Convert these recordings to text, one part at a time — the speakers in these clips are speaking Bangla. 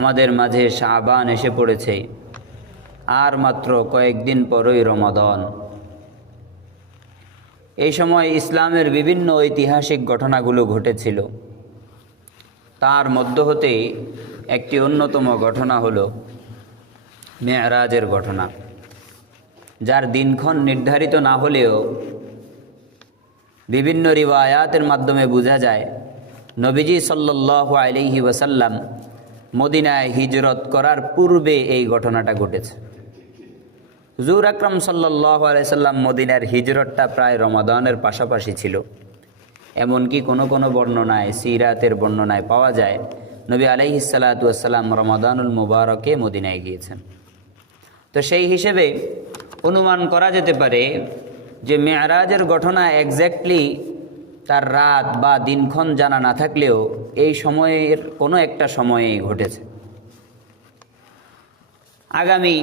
আমাদের মাঝে শাবান এসে পড়েছে, আর মাত্র কয়েকদিন পরই রমাদান। এই সময় ইসলামের বিভিন্ন ঐতিহাসিক ঘটনাগুলো ঘটেছিল। তার মধ্য হতে একটি অন্যতম ঘটনা হলো মেরাজের ঘটনা, যার দিনক্ষণ নির্ধারিত না হলেও বিভিন্ন রিওয়ায়াতের মাধ্যমে বোঝা যায় নবীজি সাল্লাল্লাহু আলাইহি ওয়াসাল্লাম মদিনায় হিজরত করার পূর্বে এই ঘটনাটা ঘটেছে। হুজুর আকরাম সাল্লাল্লাহু আলাইহি সাল্লাম মদিনার হিজরতটা প্রায় রমাদানের পাশাপাশি ছিল। এমনকি কোনো কোনো বর্ণনায়, সিরাতের বর্ণনায় পাওয়া যায় নবী আলাইহিস সালাতু ওয়াস সালাম রমাদানুল মুবারকে মদিনায় গিয়েছেন। তো সেই হিসেবে অনুমান করা যেতে পারে যে মেরাজের ঘটনা এক্স্যাক্টলি তার রাত বা দিনক্ষণ জানা না থাকলেও এই সময়ের কোনো একটা সময়েই ঘটেছে। আগামী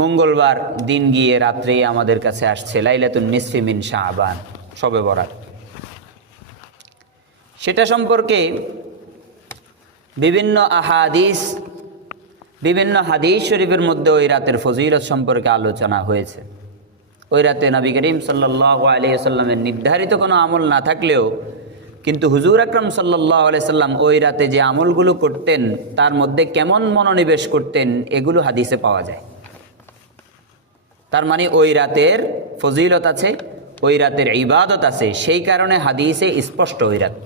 মঙ্গলবার দিন গিয়ে রাত্রে আমাদের কাছে আসছে লাইলাতুন নিসফি মিন শাবান, শবে বরাত। সেটা সম্পর্কে বিভিন্ন হাদিস শরীফের মধ্যে ওই রাতের ফজিলত সম্পর্কে আলোচনা হয়েছে। ওই রাতে নবী করিম সাল্লাল্লাহু আলাইহি ওয়াসাল্লামের নির্ধারিত কোনো আমল না থাকলেও কিন্তু হুজুর আকরাম সাল্লাল্লাহু আলাইহি ওয়াসাল্লাম ওই রাতে যে আমলগুলো করতেন তার মধ্যে কেমন মনোনিবেশ করতেন এগুলো হাদিসে পাওয়া যায়। তার মানে ওই রাতের ফজিলত আছে, ওই রাতের ইবাদত আছে, সেই কারণে হাদিসে স্পষ্ট ওই রাত।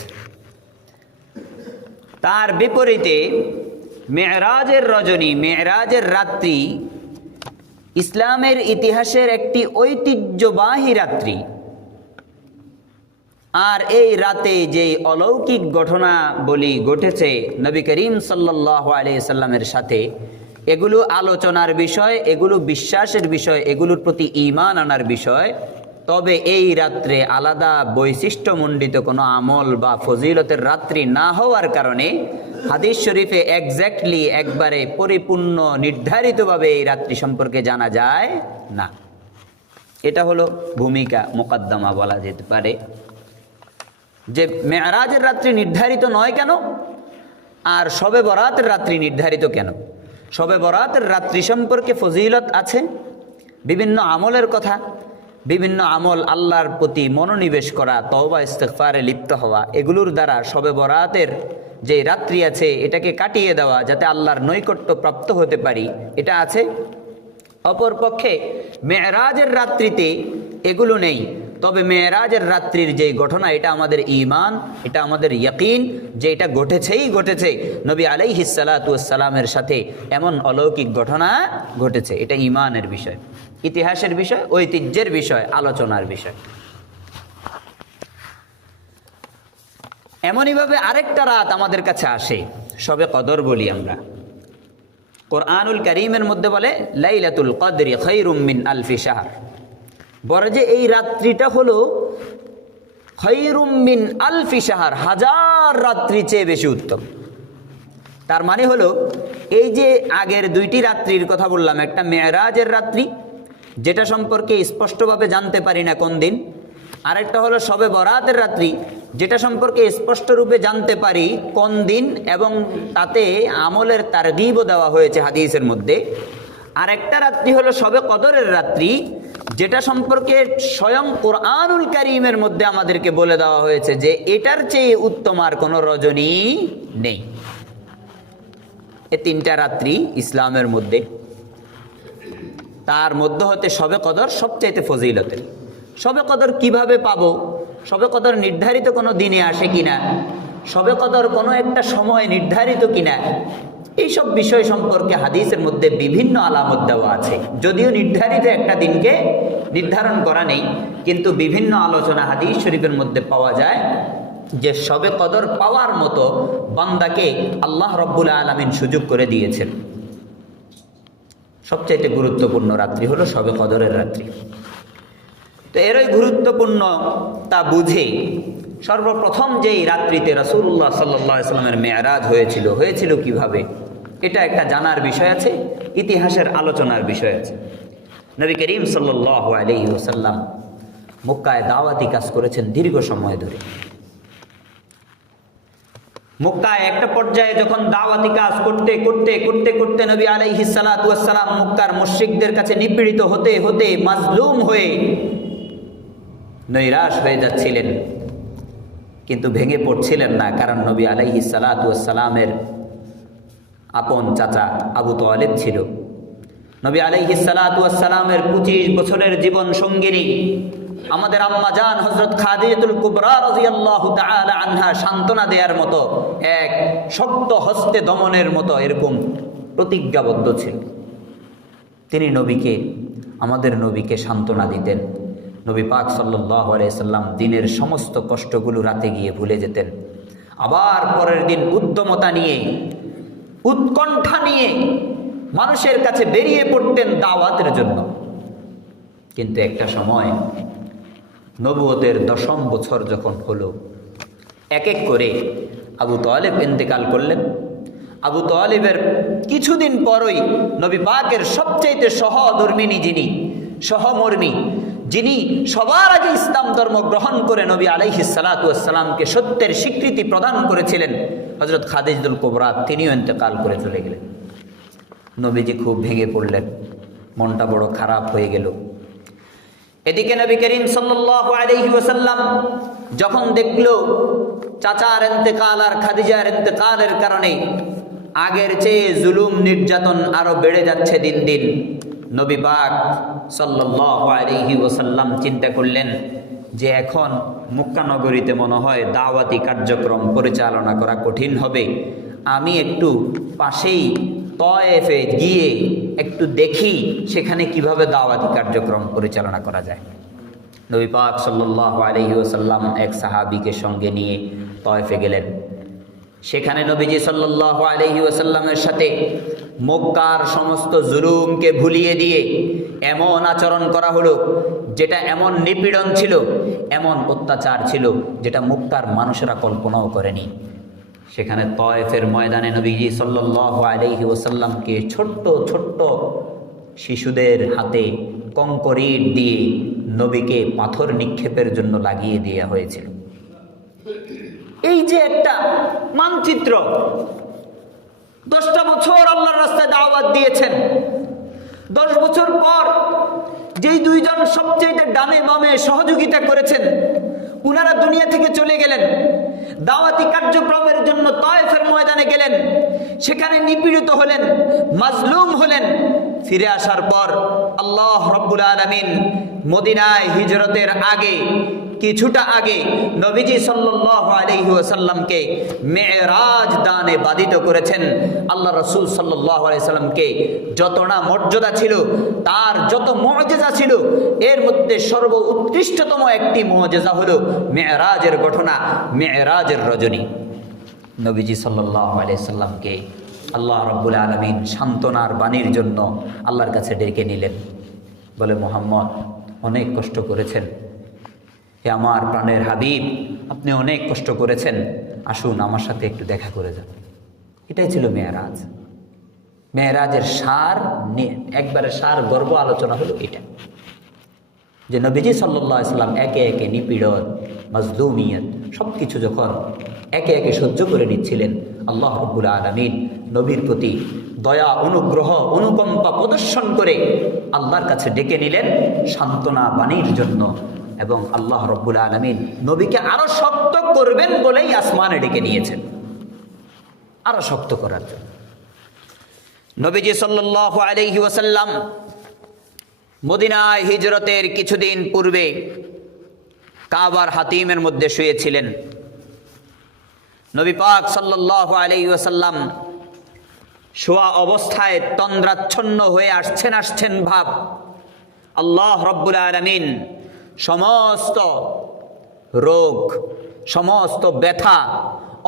তার বিপরীতে মেরাজের রজনী, মেরাজের রাত্রি ইসলামের ইতিহাসের একটি ঐতিহ্যবাহী রাত্রি। আর এই রাতে যে অলৌকিক ঘটনা বলি ঘটেছে নবী করিম সাল্লাল্লাহু আলাইহি সাল্লামের সাথে, এগুলো আলোচনার বিষয়, এগুলো বিশ্বাসের বিষয়, এগুলোর প্রতি ঈমান আনার বিষয়। তবে এই রাত্রে আলাদা বৈশিষ্ট্যমণ্ডিত কোনো আমল বা ফজিলতের রাত্রি না হওয়ার কারণে হাদিস শরীফে এক্স্যাক্টলি একবারে পরিপূর্ণ নির্ধারিতভাবে এই রাত্রি সম্পর্কে জানা যায় না। এটা হলো ভূমিকা, মোকদ্দমা বলা যেতে পারে যে মেরাজের রাত্রি নির্ধারিত নয় কেন, আর শবে বরাতের রাত্রি নির্ধারিত কেন। শবে বরাতের রাত্রি সম্পর্কে ফজিলত আছে, বিভিন্ন আমলের কথা, বিভিন্ন আমল, আল্লাহর প্রতি মনোনিবেশ করা, তওবা ইস্তিগফারে লিপ্ত হওয়া, এগুলোর দ্বারা শবে বরাতের যে রাত্রি আছে এটাকে কাটিয়ে দেওয়া যাতে আল্লাহর নৈকট্য প্রাপ্ত হতে পারি, এটা আছে। অপরপক্ষে মেরাজের রাত্রিতে এগুলো নেই। তবে মেরাজের রাত্রির যে ঘটনা, এটা আমাদের ঈমান, এটা আমাদের ইয়াকিন যে এটা ঘটেছেই ঘটেছে। নবী আলাইহিস সালাতু ওয়াস সালামের সাথে এমন অলৌকিক ঘটনা ঘটেছে। এটা ঈমানের বিষয়, ইতিহাসের বিষয়, ঐতিহ্যের বিষয়, আলোচনার বিষয়। এমনইভাবে আরেকটা রাত আমাদের কাছে আসে, শবে কদর বলি আমরা। কোরআনুল কারীমের মধ্যে বলে লাইলাতুল কদরি খায়রুম মিন আলফি শাহর। বলে যে এই রাত্রিটা হলো খায়রুম মিন আলফি শাহর, হাজার রাত্রি চেয়ে বেশি উত্তম। তার মানে হলো এই যে আগের দুইটি রাত্রির কথা বললাম, একটা মেরাজের রাত্রি যেটা সম্পর্কে স্পষ্টভাবে জানতে পারি না কোন দিন, আরেকটা হলো শবে বরাতের রাত্রি যেটা সম্পর্কে স্পষ্ট রূপে জানতে পারি কোন দিন, এবং তাতে আমলের তারগিবও দেওয়া হয়েছে হাদিসের মধ্যে। আরেকটা রাত্রি হলো শবে কদরের রাত্রি যেটা সম্পর্কে স্বয়ং কোরআনুল কারীমের মধ্যে আমাদেরকে বলে দেওয়া হয়েছে যে এটার চেয়ে উত্তম আর কোনো রজনী নেই। এ তিনটা রাত্রি ইসলামের মধ্যে, তার মধ্যে হতে শবে কদর সবচাইতে ফজিলতের। শবে কদর কিভাবে পাবো, শবে কদর নির্ধারিত কোনো দিনে আসে কিনা, শবে কদর কোনো একটা সময় নির্ধারিত কিনা, এইসব বিষয় সম্পর্কে হাদিসের মধ্যে বিভিন্ন আলামত দেওয়া আছে। যদিও নির্ধারিত একটা দিনকে নির্ধারণ করা নেই, কিন্তু বিভিন্ন আলোচনা হাদিস শরীফের মধ্যে পাওয়া যায় যে শবে কদর পাওয়ার মতো বান্দাকে আল্লাহ রব্বুল আলামিন সুযোগ করে দিয়েছেন। সবচাইতে গুরুত্বপূর্ণ রাত্রি হলো শবে কদরের রাত্রি। তো এরই গুরুত্বপূর্ণ তা বুঝে সর্বপ্রথম যেই রাত্রিতে রাসূলুল্লাহ সাল্লাল্লাহু আলাইহি ওয়াসাল্লামের মেরাজ হয়েছিল কিভাবে, এটা একটা জানার বিষয় আছে, ইতিহাসের আলোচনার বিষয় আছে। নবী করিম সাল্লাল্লাহু আলাইহি ওয়াসাল্লাম মক্কায় দাওয়াতি কাজ করেছেন দীর্ঘ সময় ধরে। মক্কায় একটা পর্যায়ে যখন দাওয়াতি কাজ করতে করতে করতে করতে নবী আলাইহিস সালাতু ওয়াস সালাম মক্কার মুশরিকদের কাছে নিপীড়িত হতে হতে মাজলুম হয়ে নৈরাশ হয়ে যাচ্ছিলেন, কিন্তু ভেঙে পড়ছিলেন না, কারণ নবী আলাইহিস সালাতু ওয়াস সালামের আপন চাচা আবু তালেব ছিল। নবী আলাইহিস সালাতু ওয়াস সালামের 25 বছরের জীবন সঙ্গিনী আমাদের আম্মা জান হযরত খাদিজাতুল কুবরা রাদিয়াল্লাহু তাআলা আনহা সান্ত্বনা দেওয়ার মতো, এক শক্ত হস্তে দমনের মতো এরকম প্রতিজ্ঞাবদ্ধ ছিল। তিনি নবীকে, আমাদের নবীকে সান্ত্বনা দিতেন। নবী পাক সাল্লাল্লাহু আলাইহি সাল্লাম দিনের সমস্ত কষ্টগুলো রাতে গিয়ে ভুলে যেতেন, আবার পরের দিন উদ্যমতা নিয়ে, উৎকণ্ঠা নিয়ে মানুষের কাছে বেরিয়ে পড়তেন দাওয়াতের জন্য। কিন্তু একটা সময় নবুয়তের 10ম বছর যখন হলো, এক এক করে আবু তালেব ইন্তেকাল করলেন। আবু তালেবের কিছুদিন পরই নবী পাকের সবচাইতে সহধর্মিনী, যিনি সহমর্মী, যিনি সবার আগে ইসলাম ধর্ম গ্রহণ করে নবী আলাইহিস সালাতু ওয়াস সালামকে সত্যের স্বীকৃতি প্রদান করেছিলেন, হযরত খাদিজাতুল কুবরা, তিনিও ইন্তেকাল করে চলে গেলেন। নবীজি খুব ভেঙে পড়লেন, মনটা বড় খারাপ হয়ে গেল। এদিকে নবী করিম সাল্লাল্লাহু আলাইহি ওয়াসাল্লাম যখন দেখল চাচার ইন্তেকাল আর খাদিজার ইন্তেকালের কারণে আগের চেয়ে জুলুম নির্যাতন আরো বেড়ে যাচ্ছে দিন দিন, নবী পাক সাল্লাল্লাহু আলাইহি ওয়াসাল্লাম চিন্তা করলেন যে এখন মক্কা নগরীতে মনে হয় দাওয়াতি কার্যক্রম পরিচালনা করা কঠিন হবে, আমি একটু পাশেই তয়েফে গিয়ে একটু দেখি সেখানে কিভাবে দাওয়াতি কার্যক্রম পরিচালনা করা যায়। নবী পাক সাল্লাল্লাহু আলাইহি ওয়াসাল্লাম এক সাহাবীকে সঙ্গে নিয়ে তয়েফে গেলেন। সেখানে নবীজি সাল্লাল্লাহু আলাইহি ওয়াসাল্লামের সাথে মক্কার সমস্ত জুলুমকে ভুলিয়ে দিয়ে এমন আচরণ করা হলো, যেটা এমন নিপীড়ন ছিল, এমন অত্যাচার ছিল, যেটা মক্কার মানুষেরা কল্পনাও করেনি। সেখানে তয়েফের ময়দানে নবীজি সাল্লাল্লাহু আলাইহি ওয়াসাল্লামকে ছোট্ট ছোট্ট শিশুদের হাতে কংকরিট দিয়ে নবীকে পাথর নিক্ষেপের জন্য লাগিয়ে দেওয়া হয়েছিল। এই যে একটা মানচিত্র, 10টা বছর আল্লাহর রাস্তায় দাওয়াত দিয়েছেন, 10 বছর পর যেই দুইজন সবচেয়ে ডানে বামে সহযোগিতা করেছেন উনারা দুনিয়া থেকে চলে গেলেন, দাওয়াতি কার্যক্রমের জন্য তয়েফের ময়দানে গেলেন, সেখানে নিপীড়িত হলেন, মাজলুম হলেন। ফিরে আসার পর আল্লাহ রাব্বুল আলামিন মদিনায় হিজরতের আগে, কিছুটা আগে নবীজি সাল্লাল্লাহু আলাইহি ওয়াসাল্লামকে মেরাজ দানে বাধিত করেছেন। আল্লাহ রাসূল সাল্লাল্লাহু আলাইহি সাল্লামকে যতটা মর্যাদা ছিল, তার যত মুআজিজা ছিল, এর মধ্যে সর্ব উৎকৃষ্টতম একটি মুআজিজা হলো মেরাজের ঘটনা, মেরাজের রজনী। নবীজি সাল্লাল্লাহু আলাইহি সাল্লামকে আল্লাহ রাব্বুল আলামিন সান্ত্বনার বাণীর জন্য আল্লাহর কাছে ডেকে নিলেন। বলে, মুহাম্মদ অনেক কষ্ট করেছেন, হে আমার প্রাণের হাবিব, আপনি অনেক কষ্ট করেছেন, আসুন আমার সাথে একটু দেখা করে যান। এটাই ছিল মেরাজ। মেরাজের সার, একবারে সার গর্ব আলোচনা হলো এটা, যে নবীজি সাল্লাল্লাহু আলাইহি সাল্লাম একে একে নিপীড়ন, মাজলুমিয়ত সব কিছু যখন একে একে সহ্য করে নিচ্ছিলেন, আল্লাহ রাব্বুল আলামিন নবীর প্রতি দয়া, অনুগ্রহ, অনুকম্পা প্রদর্শন করে আল্লাহর কাছে ডেকে নিলেন সান্ত্বনা বাণীর জন্য। এবং আল্লাহ রাব্বুল আলামিন নবীকে আরো শক্ত করবেন বলেই আসমানে ডেকে নিয়েছেন, আরো শক্ত করার জন্য। নবীজি সাল্লাল্লাহু আলাইহি ওয়াসাল্লাম মদিনায় হিজরতের কিছুদিন পূর্বে কাবার হাতিমের মধ্যে শুয়েছিলেন। নবী পাক সাল্লাল্লাহু আলাইহি ওয়াসাল্লাম শোয়া অবস্থায় তন্দ্রাচ্ছন্ন হয়ে আসছেন ভাব। আল্লাহ রাব্বুল আলামিন সমস্ত রোগ, সমস্ত ব্যথা,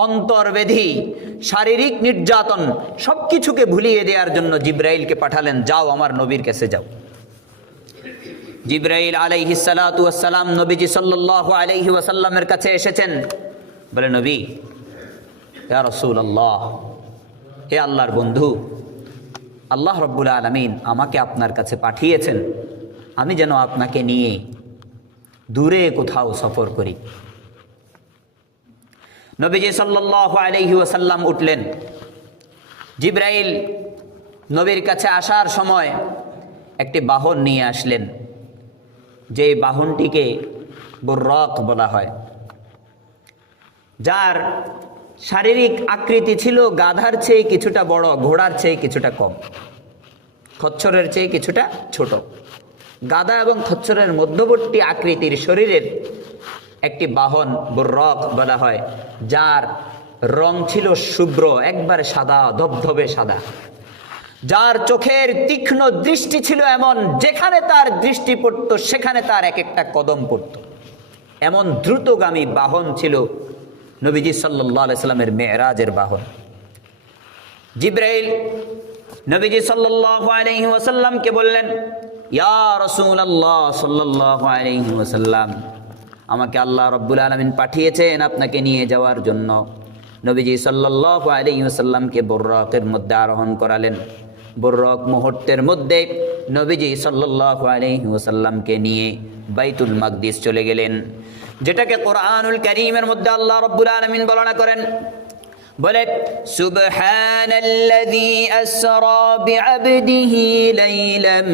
অন্তর্বেধি, শারীরিক নির্যাতন সবকিছুকে ভুলিয়ে দেওয়ার জন্য জিব্রাইলকে পাঠালেন, যাও আমার নবীর কাছে যাও। জিব্রাইল আলাইহিস সালাতু ওয়াস সালাম নবীজি সাল্লাল্লাহু আলাইহি ওয়াসাল্লামের কাছে এসেছেন। বলে, নবী, ইয়া রাসূলুল্লাহ, হে আল্লাহর বন্ধু, আল্লাহ রাব্বুল আলামিন আমাকে আপনার কাছে পাঠিয়েছেন, আমি যেন আপনাকে নিয়ে দূরে কোথাও সফর করি। নবীজি সাল্লাল্লাহু আলাইহি ওয়াসাল্লাম উঠলেন। জিবরাইল নবীর কাছে আসার সময় একটি বাহন নিয়ে আসলেন, যে বাহনটিকে বুররাক বলা হয়, যার শারীরিক আকৃতি ছিল গাধার চেয়ে কিছুটা বড়, ঘোড়ার চেয়ে কিছুটা কম, খচ্চরের চেয়ে কিছুটা ছোট। গাধা এবং খচ্চরের মধ্যবর্তী আকৃতির শরীরের একটি বাহন বুররাক বলা হয়, যার রং ছিল শুভ্র, একবারে সাদা, ধবধবে সাদা, যার চোখের তীক্ষ্ণ দৃষ্টি ছিল এমন, যেখানে তার দৃষ্টি পড়ত সেখানে তার এক একটা কদম পড়ত। এমন দ্রুতগামী বাহন ছিল নবীজি সাল্লাল্লাহু আলাইহি সাল্লামের মেরাজের বাহন। জিবরাইল নবীজি সাল্লাল্লাহু আলাইহি ওয়াসাল্লামকে বললেন, ইয়া রাসূলুল্লাহ সাল্লাল্লাহু আলাইহি ওয়াসাল্লাম, আমাকে আল্লাহ রাব্বুল আলামিন পাঠিয়েছেন আপনাকে নিয়ে যাওয়ার জন্য। নবীজি সাল্লাল্লাহু আলাইহি ওয়াসাল্লামকে বুররাকের মধ্যে আরোহণ করালেন। বুররাক মুহূর্তের মধ্যে নবীজি সাল্লাল্লাহু আলাইহি ওয়াসাল্লামকে নিয়ে বাইতুল মাকদিস চলে গেলেন, যেটাকে কোরআনুল কারীমের মধ্যে আল্লাহ রাব্বুল আলামিন বর্ণনা করেন, বলে সুবহানাল্লাযী আসরা বিআবদিহি লাইলাম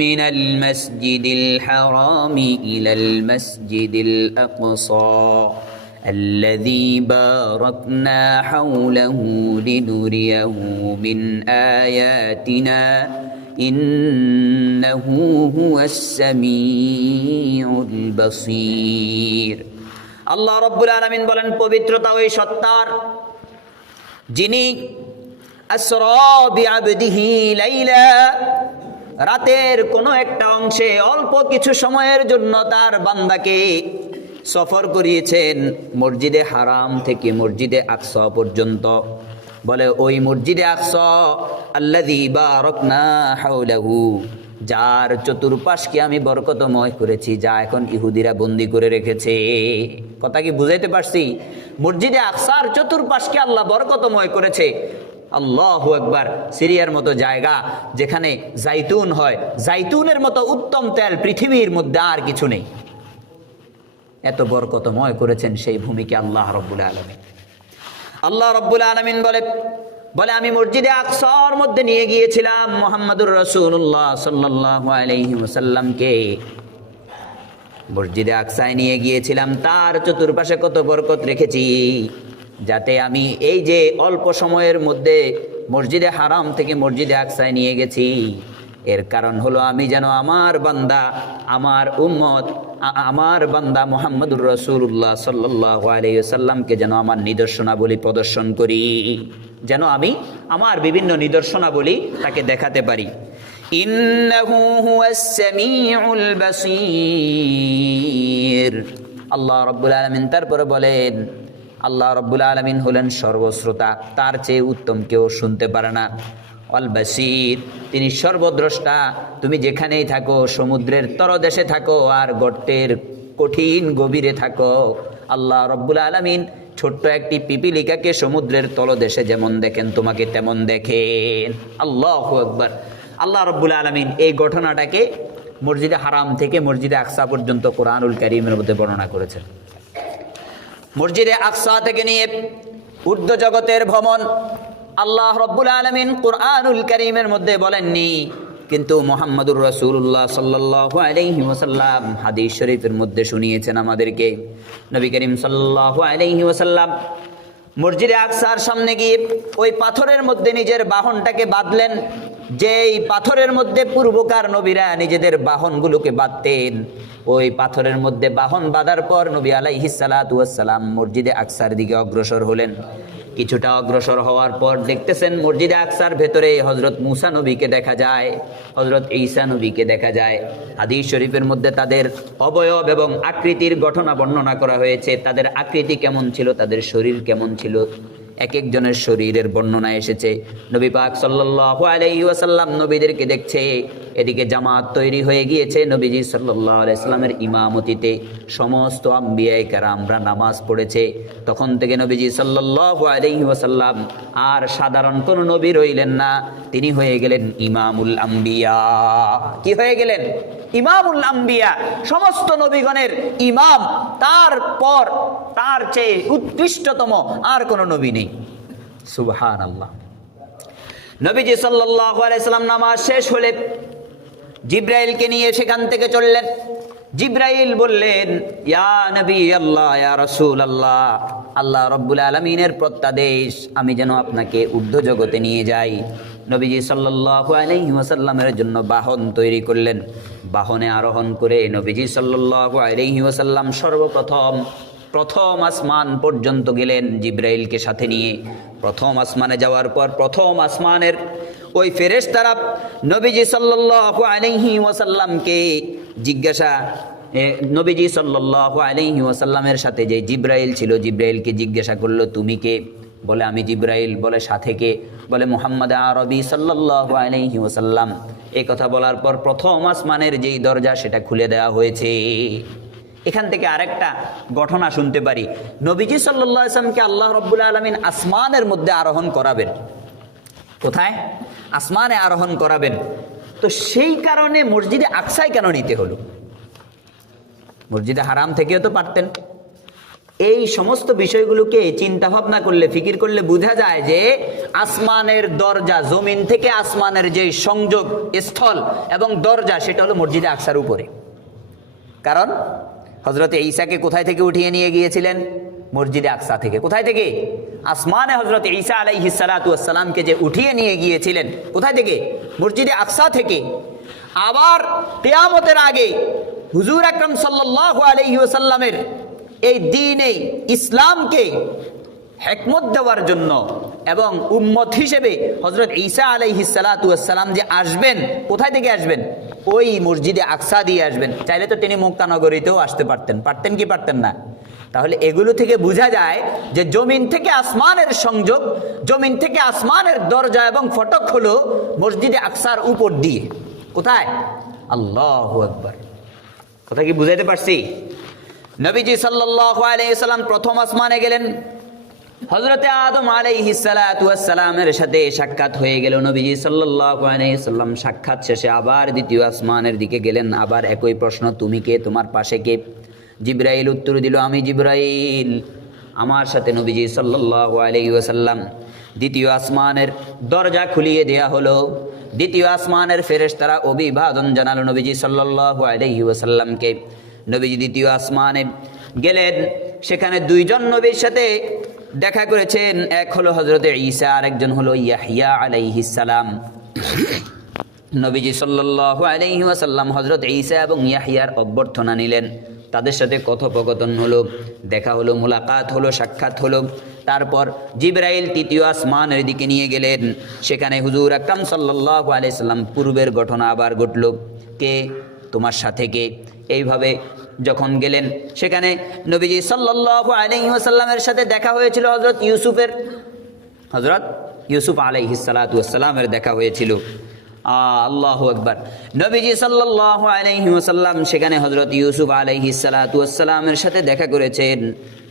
মিনাল মাসজিদিল হারামি ইলাল মাসজিদিল আকসা الذي باركنا حوله لنريه من آياتنا إنه هو السميع البصير। আল্লাহ রাব্বুল আলামিন বলেন, পবিত্রতা ওই সত্তার যিনি আসরা বিআবদিহি লাইলা, রাতের কোনো একটা অংশে অল্প কিছু সময়ের জন্য তার বান্দাকে সফর করিয়েছেন মসজিদে হারাম থেকে মসজিদে আকসা পর্যন্ত। বলে ওই মসজিদে আকসা আল্লাযী বারাকনা হাওলাহু, যার চতুর্পাশকে আমি বরকতময় করেছি, যা এখন ইহুদিরা বন্দী করে রেখেছে। কথা কি বুঝাইতে পারছি? মসজিদে আকসার চতুর্পাশকে আল্লাহ বরকতময় করেছে। আল্লাহু আকবার। সিরিয়ার মতো জায়গা যেখানে জাইতুন হয়, জাইতুনের মতো উত্তম তেল পৃথিবীর মধ্যে আর কিছু নেই। এত বরকতময় করেছেন সেই ভূমিকে আল্লাহ রাব্বুল আলামিন। আল্লাহ রাব্বুল আলামিন বলে আমি মসজিদে আকসার মধ্যে নিয়ে গিয়েছিলাম মুহাম্মদুর রাসূলুল্লাহ সাল্লাল্লাহু আলাইহি ওয়াসাল্লামকে। মসজিদে আকসায় নিয়ে গিয়েছিলাম, তার চতুর্পাশে কত বরকত রেখেছি, যাতে আমি এই যে অল্প সময়ের মধ্যে মসজিদে হারাম থেকে মসজিদে আকসায় নিয়ে গেছি, এর কারণ হলো আমি যেন আমার বান্দা, আমার উম্মত, আমার বান্দা মুহাম্মদুর রাসূলুল্লাহ সাল্লাল্লাহু আলাইহি ওয়াসাল্লামকে যেন আমার নিদর্শনাবলী প্রদর্শন করি, যেন আমি আমার বিভিন্ন নিদর্শনাবলী তাকে দেখাতে পারি। ইন্নাহু হুয়াস সামিউল বাসীর। আল্লাহ রাব্বুল আলামিন তারপরে বলেন, আল্লাহ রাব্বুল আলামিন হলেন সর্বশ্রোতা, তার চেয়ে উত্তম কেউ শুনতে পারে না। আল বাসীর, তিনি সর্বদ্রষ্টা। তুমি যেখানেই থাকো, সমুদ্রের তলদেশে থাকো আর গর্তের কঠিন গভীরে থাকো, আল্লাহ রাব্বুল আলামিন ছোট্ট একটি পিপিলিকাকে সমুদ্রের তলদেশে যেমন দেখেন তোমাকে তেমন দেখেন। আল্লাহু আকবার। আল্লাহ রাব্বুল আলামিন এই ঘটনাটাকে মসজিদে হারাম থেকে মসজিদে আকসা পর্যন্ত কোরআনুল কারীমের মধ্যে বর্ণনা করেছেন। মসজিদে আকসা থেকে নিয়ে ঊর্ধ্ব জগতের ভ্রমণ আল্লাহ রাব্বুল আলামিন কোরআনুল কারীমের মধ্যে বলেননি, কিন্তু মুহাম্মদুর রাসূলুল্লাহ সাল্লাল্লাহু আলাইহি ওয়াসাল্লাম হাদিস শরীফের মধ্যে শুনিয়েছেন আমাদেরকে। নবী করিম সাল্লাল্লাহু আলাইহি ওয়াসাল্লাম মসজিদে আকসার সামনে গিয়ে ওই পাথরের মধ্যে নিজের বাহনটাকে বাঁধলেন, যেই পাথরের মধ্যে পূর্বকার নবীরা নিজেদের বাহনগুলোকে বাঁধতেন। ওই পাথরের মধ্যে বাহন বাঁধার পর নবী আলাইহিস সালাতু ওয়াস সালাম মসজিদে আকসার দিকে অগ্রসর হলেন। কিছুটা অগ্রসর হওয়ার পর দেখতেছেন মসজিদে আকসার ভেতরে হযরত মূসা নবীকে দেখা যায়, হযরত ঈসা নবীকে দেখা যায়। হাদিস শরীফের মধ্যে তাদের অবয়ব এবং আকৃতির ঘটনা বর্ণনা করা হয়েছে। তাদের আকৃতি কেমন ছিল, তাদের শরীর কেমন ছিল, এক একজনের শরীরের বর্ণনা এসেছে। নবী পাক সাল্লাল্লাহু আলাইহি ওয়াসাল্লাম নবীদেরকে দেখছে। এদিকে জামাত তৈরি হয়ে গিয়েছে নবীজি সাল্লাল্লাহু আলাইহি ওয়াসাল্লামের ইমামতিতে। সমস্ত আম্বিয়ায়ে কেরামরা নামাজ পড়েছে। তখন থেকে নবীজি সাল্লাল্লাহু আলাইহি ওয়াসাল্লাম আর সাধারণ কোন নবী রইলেন না, তিনি হয়ে গেলেন ইমামুল আম্বিয়া। কি হয়ে গেলেন? ইমামুল আম্বিয়া, সমস্ত নবীগণের ইমাম। তারপর তার চেয়ে উৎকৃষ্টতম আর কোনো নবী নেই। সুবহানাল্লাহ। নবীজি সাল্লাল্লাহু আলাইহি সাল্লাম নামাজ শেষ হলে জিবরাইলকে নিয়ে সেখান থেকে চললেন। জিবরাইল বললেন, ইয়া নবী আল্লাহ, ইয়া রাসূল আল্লাহ, আল্লাহ রাব্বুল আলামিনের প্রত্যাদেশ, আমি যেন আপনাকে ঊর্ধ্ব জগতে নিয়ে যাই। নবীজি সাল্লাল্লাহু আলাইহি ওয়াসাল্লামের জন্য বাহন তৈরি করলেন। বাহনে আরোহণ করে নবীজি সাল্লাল্লাহু আলাইহি ওয়াসাল্লাম প্রথম আসমান পর্যন্ত গেলেন জিবরাইলকে সাথে নিয়ে। প্রথম আসমানে যাওয়ার পর প্রথম আসমানের ওই ফেরেশতারা নবীজি সাল্লাল্লাহু আলাইহি ওয়াসাল্লামকে নবীজি সাল্লাল্লাহু আলাইহি ওয়াসাল্লামের সাথে যে জিবরাইল ছিল, জিবরাইলকে জিজ্ঞাসা করলো, তুমি কে? বলে, আমি জিবরাইল। বলে, সাথে কে? বলে, মুহাম্মদ আরবি সাল্লাল্লাহু আলাইহি ওয়াসাল্লাম। এই কথা বলার পর প্রথম আসমানের যেই দরজা সেটা খুলে দেওয়া হয়েছে। এখান থেকে আরেকটা ঘটনা শুনতে পারি, নবীজি সাল্লাল্লাহু আলাইহি ওয়াসাল্লামকে আল্লাহ রাব্বুল আলামিন আসমানের মধ্যে আরোহণ করাবেন। কোথায়? আসমানে আরোহণ করাবেন। তো সেই কারণে মসজিদে আকসায় কেন নিতে হলো? মসজিদে হারাম থেকেও তো পারতেন। এই সমস্ত বিষয়গুলোকে চিন্তা ভাবনা করলে, ফিকির করলে বোঝা যায় যে আসমানের দরজা, জমিন থেকে আসমানের যে সংযোগ স্থল এবং দরজা, সেটা হলো মসজিদে আকসার উপরে। কারণ হযরত ঈসাকে কোথায় থেকে উঠিয়ে নিয়ে গিয়েছিলেন? মসজিদে আকসা থেকে। কোথায় থেকে? আসমানে হযরত ঈসা আলাইহিস সালাতু ওয়াস সালামকে যে উঠিয়ে নিয়ে গিয়েছিলেন, কোথায় থেকে? মসজিদে আকসা থেকে। আবার কিয়ামতের আগে হুজুর আকরাম সাল্লাল্লাহু আলাইহি ওয়াসাল্লামের এই দ্বীনে ইসলামকে হিকমত দেওয়ার জন্য এবং উম্মত হিসেবে হযরত ঈসা আলাইহিস সালাতু ওয়াস সালাম যে আসবেন, কোথায় থেকে আসবেন? ওই মসজিদে আকসা দিয়ে আসবেন। চাইলে তো তিনি মক্কা নগরীতেও আসতে পারতেন। পারতেন কি পারতেন না? তাহলে এগুলো থেকে বোঝা যায় যে জমিন থেকে আসমানের সংযোগ, জমিন থেকে আসমানের দরজা এবং ফটক হলো মসজিদে আকসার উপর দিয়ে। কোথায়? আল্লাহু আকবার। কথা কি বুঝাইতে পারছি? নবীজি সাল্লাল্লাহু আলাইহি সাল্লাম প্রথম আসমানে গেলেন। হযরতে আদম আলাইহিস সালাতু ওয়াস সালামের সাথে সাক্ষাৎ হয়ে গেল। নবীজি সাল্লাল্লাহু আলাইহি সাল্লাম সাক্ষাৎ শেষে আবার দ্বিতীয় আসমানের দিকে গেলেন। আবার একই প্রশ্ন, তুমি কে? তোমার পাশে কে? জিবরাইল উত্তর দিল, আমি জিবরাইল। আমার সাথে নবীজি সাল্লাল্লাহু আলাইহি ওয়াসাল্লাম। দ্বিতীয় আসমানের দরজা খুলিয়ে দেয়া হলো। দ্বিতীয় আসমানের ফেরেশতারা অভিবাদন জানালো নবীজি সাল্লাল্লাহু আলাইহি ওয়াসাল্লামকে। নবীজি দ্বিতীয় আসমানে গেলেন। সেখানে দুইজন নবীর সাথে দেখা করেছেন। এক হলো হযরতে ঈসা, আর একজন হলো ইয়াহইয়া আলাইহিস সালাম। নবীজি সাল্লাল্লাহু আলাইহি ওয়াসাল্লাম হযরত ঈসা এবং ইয়াহইয়ার অভ্যর্থনা নিলেন। তাদের সাথে কথোপকথন হলো, দেখা হলো, মুলাকাত হলো, সাক্ষাৎ হলো। তারপর জিবরাইল তৃতীয় আসমানের দিকে নিয়ে গেলেন। সেখানে হুজুর আকরাম সাল্লাল্লাহু আলাইহি সাল্লাম পূর্বের ঘটনা আবার ঘটল। কে? তোমার সাথে কে? এইভাবে যখন গেলেন, সেখানে নবীজি সাল্লাল্লাহু আলাইহি ওয়াসাল্লামের সাথে দেখা হয়েছিল হযরত ইউসুফ আলাইহিস সালাতু ওয়াস সালামের দেখা হয়েছিল। আল্লাহু আকবার। নবীজি সাল্লাল্লাহু আলাইহি ওয়াসাল্লাম সেখানে হযরত ইউসুফ আলাইহিস সালাতু ওয়াস সালামের সাথে দেখা করেছেন।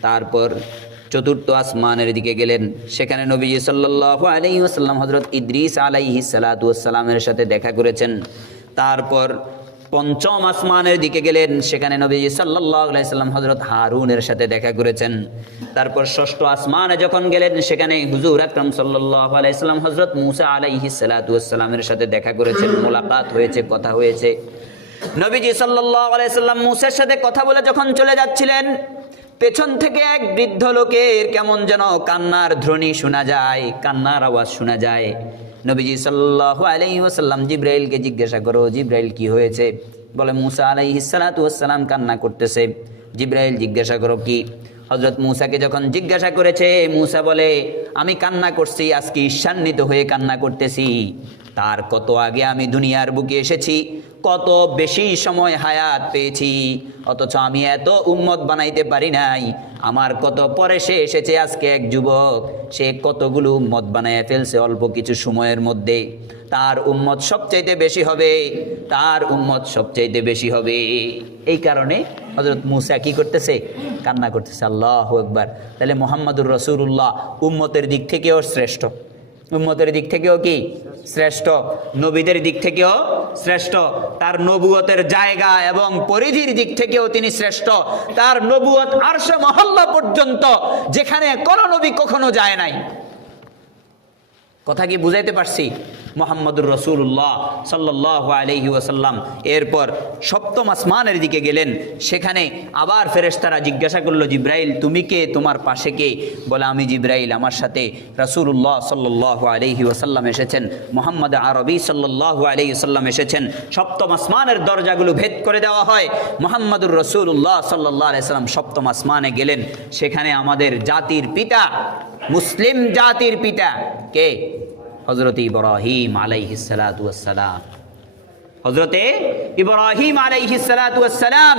তারপর চতুর্থ আসমানের দিকে গেলেন। সেখানে নবীজি সাল্লাল্লাহু আলাইহি ওয়াসাল্লাম হযরত ইদ্রিস আলাইহিস সালাতু ওয়াস সালামের সাথে দেখা করেছেন। তারপর পঞ্চম আসমানের দিকে গেলেন। সেখানে নবীজি সাল্লাল্লাহু আলাইহি সাল্লাম হযরত হারুনের সাথে দেখা করেছেন। তারপর ষষ্ঠ আসমানে যখন গেলেন, সেখানে হুজুর আকরাম সাল্লাল্লাহু আলাইহি সাল্লাম হযরত মূসা আলাইহিস সালাতু ওয়াস সালামের সাথে দেখা করেছেন, মোলাকাত হয়েছে, কথা হয়েছে। নবীজি সাল্লাল্লাহু আলাইহি সাল্লাম মূসার সাথে কথা বলে যখন চলে যাচ্ছিলেন, পেছন থেকে এক বৃদ্ধ লোকের কেমন যেন কান্নার ধ্বনি শোনা যায়, কান্নার আওয়াজ শোনা যায়। নবীজি সাল্লাল্লাহু আলাইহি ওয়াসাল্লাম জিবরাইলকে জিজ্ঞাসা করো, জিবরাইল কি হয়েছে? বলে, মূসা আলাইহিস সালাতু ওয়াস সালাম কান্না করতেছে। জিবরাইল জিজ্ঞাসা করো কি? হযরত মূসাকে যখন জিজ্ঞাসা করেছে, মূসা বলে, আমি কান্না করছি, আজকে ঈর্ষান্বিত হয়ে কান্না করতেছি। তার কত আগে আমি দুনিয়ার বুকে এসেছি, কত বেশি সময় হায়াত পেয়েছি, অথচ আমি এত উম্মত বানাইতে পারি নাই। আমার কত পরে সে এসেছে, আজকে এক যুবক, সে কতগুলো উম্মত বানায় ফেলছে অল্প কিছু সময়ের মধ্যে। তার উম্মত সবচাইতে বেশি হবে, তার উম্মত সবচাইতে বেশি হবে। এই কারণে হযরত মূসা কি করতেছে? কান্না করতেছে। আল্লাহু আকবার। তাহলে মুহাম্মদুর রাসূলুল্লাহ উম্মতের দিক থেকেও শ্রেষ্ঠ, উম্মতের দিক থেকেও কি শ্রেষ্ঠ, নবীদের দিক থেকেও শ্রেষ্ঠ, তার নবুয়তের জায়গা এবং পরিধির দিক থেকেও তিনি শ্রেষ্ঠ। তার নবুয়ত আরশে মহল্লা পর্যন্ত, যেখানে কোনো নবী কখনো যায় নাই। কথা কি বুঝাইতে পারছি? মুহাম্মদুর রাসূলুল্লাহ সাল্লাল্লাহু আলাইহি ওয়াসাল্লাম এরপর সপ্তম আসমানের দিকে গেলেন। সেখানে আবার ফেরেশতারা জিজ্ঞাসা করলো, জিব্রাইল তুমি কে, তোমার পাশে কে? বলে আমি জিব্রাইল, আমার সাথে রাসূলুল্লাহ সাল্লাল্লাহু আলাইহি ওয়াসাল্লাম এসেছেন, মুহাম্মদ আরবি সাল্লাল্লাহু আলাইহি ওয়াসাল্লাম এসেছেন। সপ্তম আসমানের দরজাগুলো ভেদ করে দেওয়া হয়। মুহাম্মদুর রাসূলুল্লাহ সাল্লাল্লাহু আলাইহি ওয়াসাল্লাম সপ্তম আসমানে গেলেন। সেখানে আমাদের জাতির পিতা, মুসলিম জাতির পিতা কে? হযরত ইব্রাহিম আলাইহিস সালাতু ওয়াস সালাম। হযরত ইব্রাহিম আলাইহিস সালাতু ওয়াস সালাম।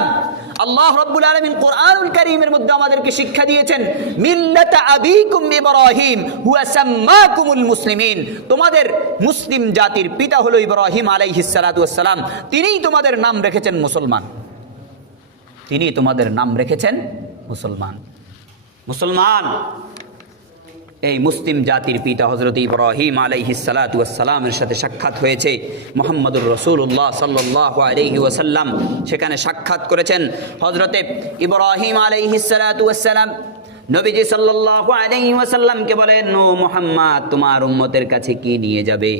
আল্লাহ রাব্বুল আলামিন কোরআনুল কারীমের মধ্যে আমাদেরকে শিক্ষা দিয়েছেন, মিল্লাতা আবিকুম ইব্রাহিম হুয়া সাম্মাকুমুল মুসলিমিন। তোমাদের মুসলিম জাতির পিতা হলো ইব্রাহিম আলাইহিস সালাতু ওয়াস সালাম। তিনিই তোমাদের নাম রেখেছেন মুসলমান। তিনি তোমাদের নাম রেখেছেন মুসলমান। মুসলমান এই মুসলিম জাতির পিতা হযরত ইব্রাহিম আলাইহিস সালাতু ওয়াস সালামের সাথে সাক্ষাৎ হয়েছে। মুহাম্মদুর রাসূলুল্লাহ সাল্লাল্লাহু আলাইহি ওয়াসাল্লাম সেখানে সাক্ষাৎ করেছেন। হযরত ইব্রাহিম আলাইহিস সালাতু ওয়াস সালাম নবীজি সাল্লাল্লাহু আলাইহি ওয়াসাল্লামকে বলেন, ও মুহাম্মদ, তোমার উম্মতের কাছে কি নিয়ে যাবে?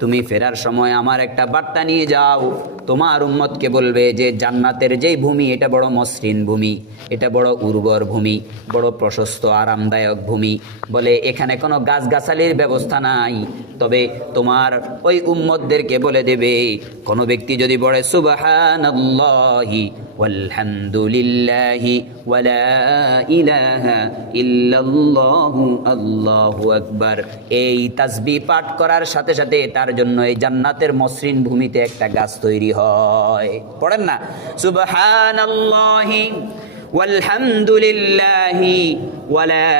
তুমি ফেরার সময় আমার একটা বার্তা নিয়ে যাও। তোমার উম্মতকে বলবে যে জান্নাতের যেই ভূমি, এটা বড় মসৃণ ভূমি, এটা বড় উর্বর ভূমি, বড় প্রশস্ত আরামদায়ক ভূমি। বলে এখানে কোনো গাছগাছালির ব্যবস্থা নাই। তবে তোমার ওই উম্মতদেরকে বলে দেবে, কোনো ব্যক্তি যদি বলে সুবহানাল্লাহি ওয়ালহামদুলিল্লাহি ওয়ালা ইলাহা ইল্লাল্লাহু আল্লাহু আকবার, এই তাসবিহ পাঠ করার সাথে সাথে তার জন্য এই জান্নাতের মসৃণ ভূমিতে একটা গাছ তৈরি হয়। পড়েন না, সুবহানাল্লাহি ওয়ালহামদুলিল্লাহি ওয়ালা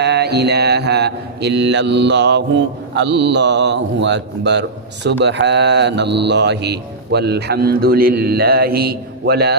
ইলাহা ইল্লাল্লাহু আল্লাহু আকবার, সুবহানাল্লাহি ওয়ালহামদুলিল্লাহি ওয়ালা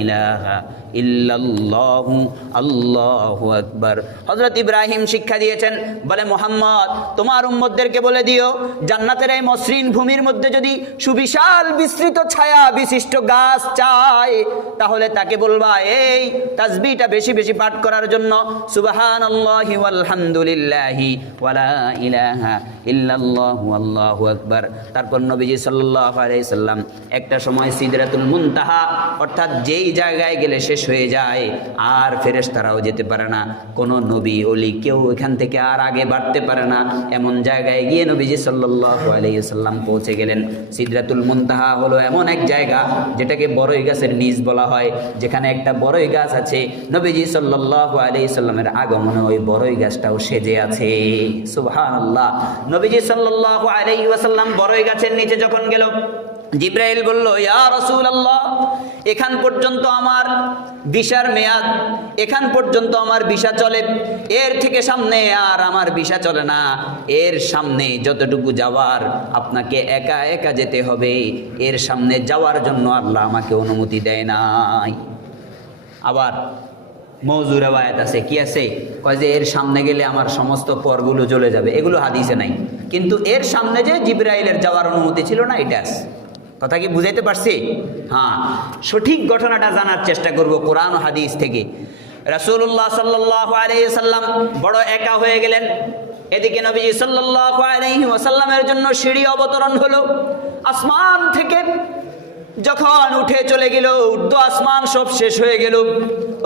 ইলাহা ইল্লাল্লাহু আল্লাহু আকবার। হযরত ইব্রাহিম শিক্ষা দিয়েছেন, বলে মুহাম্মদ, তোমার উম্মতদেরকে বলে দিও, জান্নাতের এই মসৃণ ভূমির মধ্যে যদি সুবিশাল বিস্তৃত ছায়া বিশিষ্ট গাছ চায়, তাহলে তাকে বলবা এই তাসবিহটা বেশি বেশি পাঠ করার জন্য, সুবহানাল্লাহি ওয়ালহামদুলিল্লাহি ওয়ালা ইলাহা ইল্লাল্লাহু আল্লাহু আকবার। তারপর নবীজি সাল্লাল্লাহু আলাইহি সাল্লাম একটা সময় সিদরাতুল মুনতাহা, অর্থাৎ যেই জায়গায় গেলে শেষ হয়ে যায় আর ফেরেশতারাও যেতে পারে না, কোনো নবী ওলি কেউ এখান থেকে আর আগে বাড়তে পারে না, এমন জায়গায় গিয়ে নবীজি সাল্লাল্লাহু আলাইহি সাল্লাম পৌঁছে গেলেন। সিদরাতুল মুনতাহা হলো এমন এক জায়গা যেটাকে বড়ই গাছের নিচ বলা হয়, যেখানে একটা বড়ই গাছ আছে। নবীজি সাল্লাল্লাহু আলাইহি সাল্লামের আগমনে ওই বড়ই গাছটাও সেজে আছে। সুবহানাল্লাহ। নবীজি সাল্লাল্লাহু আলাইহি ওয়াসাল্লাম বড়ই গাছের নিচে যখন গেল, জিব্রাইল বলল, ইয়া রাসূলুল্লাহ, এখান পর্যন্ত আমার ভিসার মেয়াদ, এখান পর্যন্ত আমার ভিসা চলে, এর থেকে সামনে আর আমার ভিসা চলে না। এর সামনে যতটুকু যাওয়ার আপনাকে একা একা যেতে হবে, এর সামনে যাওয়ার জন্য আল্লাহ আমাকে অনুমতি দেয় নাই। আবার মওযু রিওয়ায়াত আছে, কি আছে? কয় যে এর সামনে গেলে আমার সমস্ত পরগুলো জ্বলে যাবে। এগুলো হাদিসে নাই, কিন্তু এর সামনে যে জিব্রাইলের যাওয়ার অনুমতি ছিল না, এটা আছে। কথা কি বুঝাইতে পারছি? হ্যাঁ, সঠিক ঘটনাটা জানার চেষ্টা করব কোরআন ও হাদিস থেকে। রাসূলুল্লাহ সাল্লাল্লাহু আলাইহি সাল্লাম বড় একা হয়ে গেলেন। এদিকে নবীজি সাল্লাল্লাহু আলাইহি ওয়াসাল্লামের জন্য সিঁড়ি অবতরণ হলো। আসমান থেকে যখন উঠে চলে গেল, ঊর্ধ্ব আসমান সব শেষ হয়ে গেল।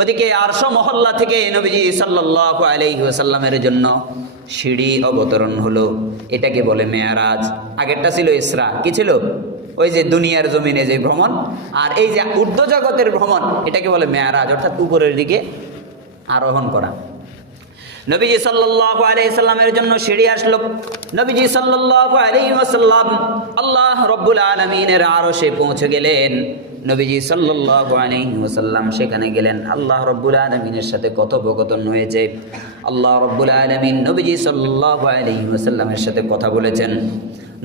ওদিকে আরশ মহল্লা থেকে নবীজি সাল্লাল্লাহু আলাইহি ওয়াসাল্লামের জন্য সিঁড়ি অবতরণ হলো। এটাকে বলে মেয়ারাজ। আগেরটা ছিল ইসরা। কি ছিল? ওই যে দুনিয়ার জমিনে যে ভ্রমণ, আর এই যে ঊর্ধ্ব জগতের ভ্রমণ, এটাকে বলে মেয়ারাজ, অর্থাৎ উপরের দিকে আরোহণ করা। নবীজি সাল্লাল্লাহু আলাইহি সাল্লামের জন্য সিঁড়ি আসলো। নবীজি সাল্লাল্লাহু আলাইহি ওয়াসাল্লাম আল্লাহ রাব্বুল আলামিনের আরশে পৌঁছে গেলেন। নবীজি সাল্লাল্লাহু আলাইহি ওয়াসাল্লাম সেখানে গেলেন। আল্লাহ রাব্বুল আলামিনের সাথে কথোপকথন হয়েছে। আল্লাহ রাব্বুল আলামিন নবীজি সাল্লাল্লাহু আলাইহি ওয়াসাল্লামের সাথে কথা বলেছেন।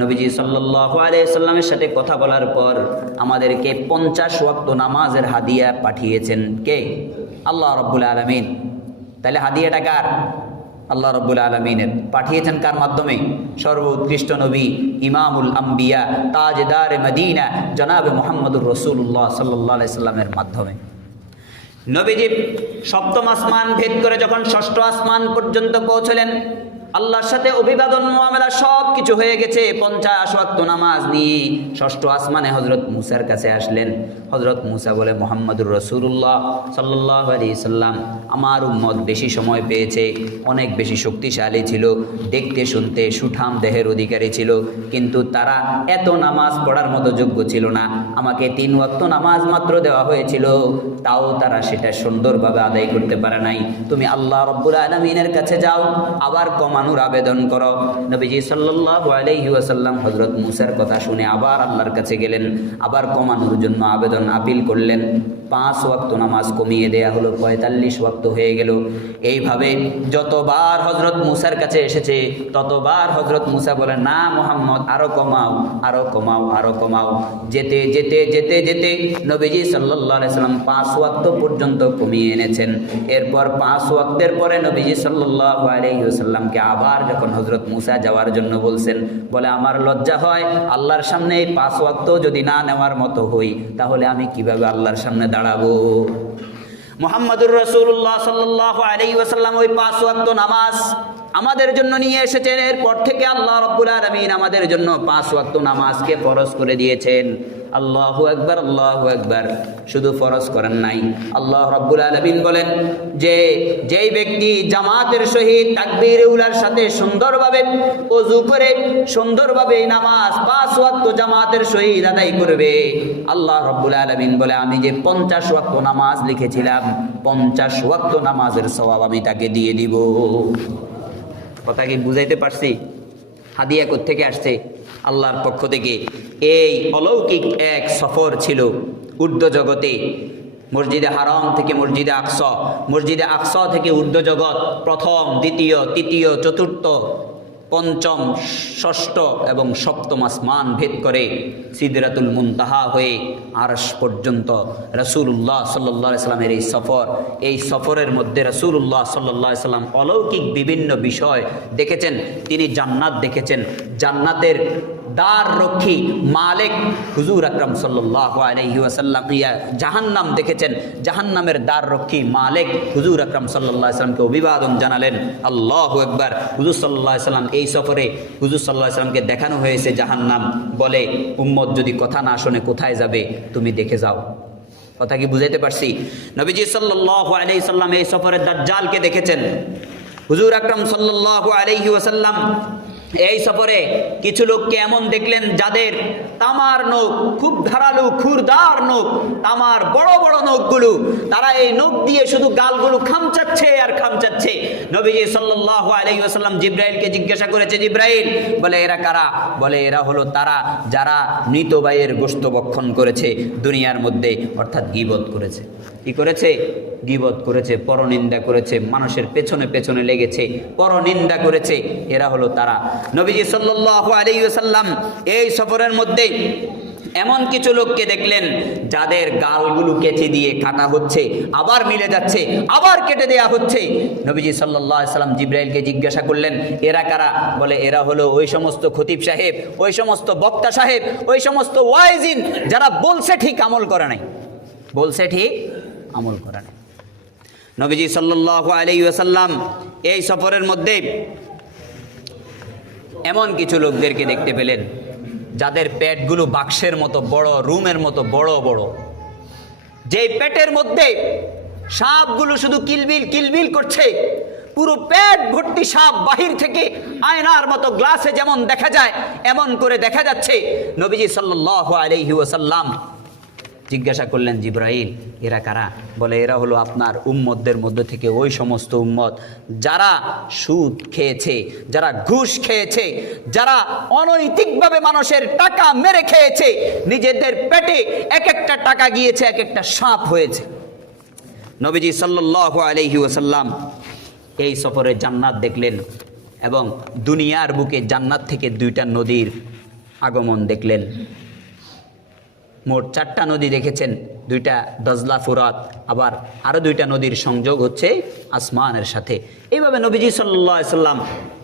নবীজি সাল্লাল্লাহু আলাইহি সাল্লামের সাথে কথা বলার পর আমাদেরকে 50 ওয়াক্ত নামাজের হাদিয়া পাঠিয়েছেন। কে? আল্লাহ রাব্বুল আলামিন। তাহলে হাদিয়াটা কার? আল্লাহ রাব্বুল আলামিনের। পাঠিয়েছেন কার মাধ্যমে? সর্বোৎকৃষ্ট নবী, ইমামুল আম্বিয়া, তাজদার মদিনা জনাবে মুহাম্মদুর রাসূলুল্লাহ সাল্লাল্লাহু আলাইহি সাল্লামের মাধ্যমে। নবীজি সপ্তম আসমান ভেদ করে যখন ষষ্ঠ আসমান পর্যন্ত পৌঁছলেন, আল্লাহর সাথে অভিবাদন মুআমালা সব কিছু হয়ে গেছে। 50 ওয়াক্ত নামাজ নিয়ে ষষ্ঠ আসমানে হযরত মুসার কাছে আসলেন। হযরত মুসা বলে, মুহাম্মদুর রাসূলুল্লাহ সাল্লাল্লাহু আলাইহি সাল্লাম, আমার উম্মত বেশি সময় পেয়েছে, অনেক বেশি শক্তিশালী ছিল, দেখতে শুনতে সুঠাম দেহের অধিকারী ছিল, কিন্তু তারা এত নামাজ পড়ার মতো যোগ্য ছিল না। আমাকে 3 ওয়াক্ত নামাজ মাত্র দেওয়া হয়েছিল, তাও তারা সেটা সুন্দরভাবে আদায় করতে পারে নাই। তুমি আল্লাহ রাব্বুল আলামিনের কাছে যাও, আবার কমানোর আবেদন করো। নবীজি সাল্লাল্লাহু আলাইহি ওয়াসাল্লাম হযরত মুসার কথা শুনে আবার আল্লাহর কাছে গেলেন, আবার কমানোর জন্য আবেদন আপিল করলেন। 5 ওয়াক্ত নামাজ কমিয়ে দেয়া হলো, 45 ওয়াক্ত হয়ে গেল। এইভাবে যতবার হযরত মুসার কাছে এসেছে ততবার হযরত মুসা বলে, না মুহাম্মদ, আরো কমাও, আরো কমাও, আরো কমাও। যেতে যেতে যেতে যেতে নবীজি সাল্লাল্লাহু আলাইহি সাল্লাম 5 ওয়াক্ত পর্যন্ত কমিয়ে এনেছেন। এরপর 5 ওয়াক্তের পরে নবীজি সাল্লাল্লাহু আলাইহি ওয়াসাল্লামকে আবার যখন হযরত মুসা যাওয়ার জন্য বলছেন, বলে, আমার লজ্জা হয়, আল্লাহর সামনে এই 5 ওয়াক্ত যদি না নেওয়ার মতো হই, তাহলে আমি কিভাবে আল্লাহর সামনে দাঁড়াবো? মুহাম্মদুর রাসূলুল্লাহ সাল্লাল্লাহু আলাইহি ওয়াসাল্লাম ওই 5 ওয়াক্ত নামাজ আমাদের জন্য নিয়ে এসেছেন। এরপর থেকে আল্লাহ রাব্বুল আলামিন আমাদের জন্য 5 ওয়াক্ত নামাজকে ফরজ করে দিয়েছেন। আল্লাহু আকবার, আল্লাহু আকবার। শুধু ফরজ করেন নাই, আল্লাহ রাব্বুল আলামিন বলেন যে যেই ব্যক্তি জামাতের সহিত তাকবীরে উলার সাথে সুন্দরভাবে ওযু করে সুন্দরভাবে নামাজ 5 ওয়াক্ত জামাতের সহিত আদায় করবে, আল্লাহ রাব্বুল আলামিন বলে, আমি যে 50 ওয়াক্ত নামাজ লিখেছিলাম, 50 ওয়াক্ত নামাজের সওয়াব আমি তাকে দিয়ে দিব। কথা কি বুঝাইতে পারছি? হাদিয়া কোত্থেকে আসছে? আল্লাহর পক্ষ থেকে। এই অলৌকিক এক সফর ছিল ঊর্ধ্ব জগতে। মসজিদে হারাম থেকে মসজিদে আকসা, মসজিদে আকসা থেকে ঊর্ধ্ব জগৎ, প্রথম, দ্বিতীয়, তৃতীয়, চতুর্থ, পঞ্চম, ষষ্ঠ এবং সপ্তম আসমান ভেদ করে সিদরাতুল মুনতাহা হয়ে আরশ পর্যন্ত রাসূলুল্লাহ সাল্লাল্লাহু আলাইহি সাল্লামের এই সফর, এই সফরের মধ্যে রাসূলুল্লাহ সাল্লাল্লাহু আলাইহি সাল্লাম অলৌকিক বিভিন্ন বিষয় দেখেছেন। তিনি জান্নাত দেখেছেন, জান্নাতের দ্বার রক্ষী মালিক হুজুর আকরাম সাল্লাল্লাহু আলাইহি ওয়াসাল্লাম। জাহান্নাম দেখেছেন, জাহান্নামের দ্বার রক্ষী মালিক হুজুর আকরাম সাল্লাল্লাহু আলাইহি ওয়াসাল্লামকে অভিবাদন জানালেন। আল্লাহু আকবার। হুজুর সাল্লাল্লাহু আলাইহি ওয়াসাল্লাম এই সফরে হুজুর সাল্লাল্লাহু আলাইহি ওয়াসাল্লামকে দেখানো হয়েছে জাহান্নাম। বলে, উম্মত যদি কথা না শোনে কোথায় যাবে, তুমি দেখে যাও। কথা কি বুঝাইতে পারছি? নবীজি সাল্লাল্লাহু আলাইহি ওয়াসাল্লাম এই সফরে দাজ্জালকে দেখেছেন। হুজুর আকরাম সাল্লাল্লাহু আলাইহি ওয়াসাল্লাম এই সফরে কিছু লোককে এমন দেখলেন যাদের তামার নখ, খুব ধারালো খুরদার নখ, তামার বড় বড় নখগুলো, তারা এই নখ দিয়ে শুধু গালগুলো খামচাচ্ছে আর খামচাচ্ছে। নবীজি সাল্লাল্লাহু আলাইহি ওয়াসাল্লাম জিব্রাইলকে জিজ্ঞাসা করেছে, জিব্রাইল, বলে এরা কারা? বলে এরা হলো তারা যারা মৃত ভাইয়ের গোশত ভক্ষণ করেছে দুনিয়ার মধ্যে, অর্থাৎ গীবত করেছে। কি করেছে? গীবত করেছে, পরনিন্দা করেছে, মানুষের পেছনে পেছনে লেগেছে, পরনিন্দা করেছে। এরা হলো তারা। নবীজি সাল্লাল্লাহু আলাইহি ওয়াসাল্লাম এই সফরের মধ্যে এমন কিছু লোককে দেখলেন যাদের গালগুলো কেটে দিয়ে কাটা হচ্ছে, আবার মিলে যাচ্ছে, আবার কেটে দেয়া হচ্ছে। নবীজি সাল্লাল্লাহু আলাইহি ওয়াসাল্লাম জিব্রাইলকে জিজ্ঞাসা করলেন, এরা কারা? বলে এরা হলো ওই সমস্ত খতিব সাহেব, ওই সমস্ত বক্তা সাহেব, ওই সমস্ত ওয়াইজিন যারা বলছে ঠিক আমল করে নাই, বলছে ঠিক আমল করে নাই। নবীজি সাল্লাল্লাহু আলাইহি ওয়াসাল্লাম এই সফরের মধ্যে এমন কিছু লোকদেরকে দেখতে পেলেন যাদের পেটগুলো বাক্সের মতো বড়, রুমের মতো বড় বড়, যেই পেটের মধ্যে সাপগুলো শুধু কিলবিল কিলবিল করছে, পুরো পেট ভর্তি সাপ, বাহির থেকে আয়নার মতো গ্লাসে যেমন দেখা যায় এমন করে দেখা যাচ্ছে। নবীজি সাল্লাল্লাহু আলাইহি ওয়াসাল্লাম জিজ্ঞাসা করলেন, জিব্রাইল, এরা কারা? বলে এরা হলো আপনার উম্মতদের মধ্যে থেকে ওই সমস্ত উম্মত যারা সুদ খেয়েছে, যারা ঘুষ খেয়েছে, যারা অনৈতিকভাবে মানুষের টাকা মেরে খেয়েছে, নিজেদের পেটে এক একটা টাকা গিয়েছে, এক একটা সাপ হয়েছে। নবীজি সাল্লাল্লাহু আলাইহি ওয়াসাল্লাম এই সফরে জান্নাত দেখলেন এবং দুনিয়ার বুকে জান্নাত থেকে 2টা নদীর আগমন দেখলেন। মোট 4টা নদী দেখেছেন, 2টা দজলা ফুরাত, আবার আরও 2টা নদীর সংযোগ হচ্ছে আসমানের সাথে। এইভাবে নবীজি সাল্লাল্লাহু আলাইহি সাল্লাম